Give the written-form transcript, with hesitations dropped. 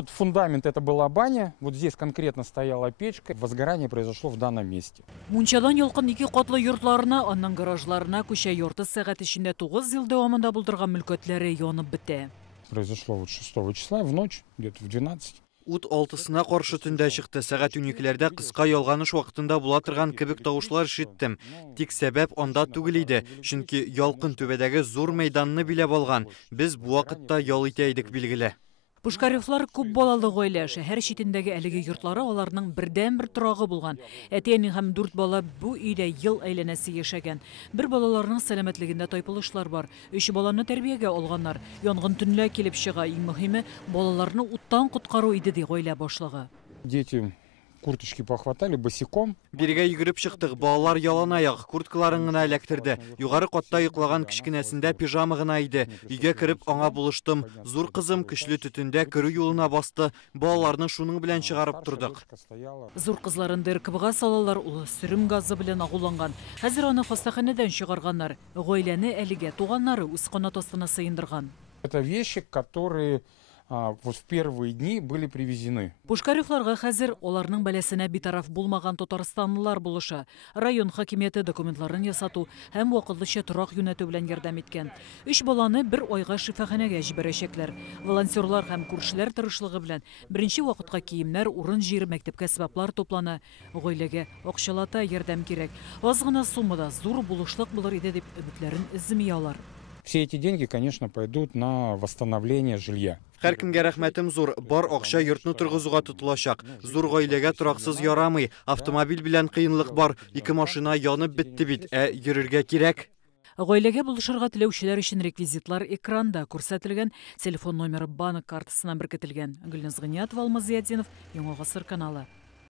Вот фундамент это была баня, вот здесь конкретно стояла печка. Возгорание произошло в данном месте. Мунчадан ялкын 2 катлы йортларына, аннан гаражларына күчә ярты сәгать эчендә 9 ел дәвамында булдырган мөлкәтләре янып бетә. Произошло вот 6 числа в ночь, где-то в 12. Ут 6-сына каршы төндә чыкты. Сәгать 12-ләрдә кыска ялганыш вакытында була торган кебек тавышлар ишеттем. Тик сәбәп анда түгел иде, чөнки ялкын түбәдәге зур мәйданны биләп алган. Без бу вакытта ял итә идек билгеле. Пушкаревлар күп балалы гаилә, шәһәр читендәге әлеге йортлары аларның бердән-бер торагы булган. Әтиәнең һәм 4 бала бу өйдә ел әйләнәсе яшәгән. Бер балаларның сәламәтлегендә тайпылышлар бар. 3 баланы тәрбиягә алганнар. Янгын төнлә килеп чыга. Иң мөһиме балаларны уттан коткару иде ди гаилә башлыгы. Дети курточки похватали босиком. Биргә йөгереп чыктык. Балалар ялан аяк, курткаларын гына эләктерде. Югары катта йоклаган кичкенәсендә пижама гына иде. Өйгә кереп аңа булыштым. Зур кызым көчле төтендә керү юлына басты. Балаларны шуның белән чыгарып турдык. Зур кызларын ДРКБга салалар, улы сөрем газы белән агуланган. Хәзер аны хастаханәдән чыгарганнар. Гаиләне әлегә туганнары үз канат астына сыендырган. Это вещи, которые вот в первые дни были привезены. Пушкаревларга хәзер аларның бәләсенә битараф булмаган татарстанлылар булыша. Район хакимияте документларын ясату һәм вакытлыча торак юнәтү белән ярдәм иткән. 3 баланы бер айга шифаханәгә җибәрәчәкләр. Волонтерлар һәм күршеләр тырышлыгы белән беренче вакытка киемнәр, урын җир, мәктәпкә сабаплар туплана. Гаиләгә акчалата ярдәм кирәк. Аз гына суммада зур булышлык булыр иде дип өметләрен измиялар. Все эти деньги, конечно, пойдут на восстановление жилья. Һәркемгә рәхмәтем зур. Бар акча йортны торгызуга тотылачак. Зур гаиләгә тораксыз ярамый. Автомобиль белән кыенлык бар. 2 машина янып бетте бит. Йөрергә кирәк. Гаиләгә булышырга теләүчеләр өчен реквизитлар экранда күрсәтелгән, телефон номеры банк картасына беркетелгән. Гөлназ Гыниятова, Алмаз Зиятдинов, Яңа Гасыр каналы.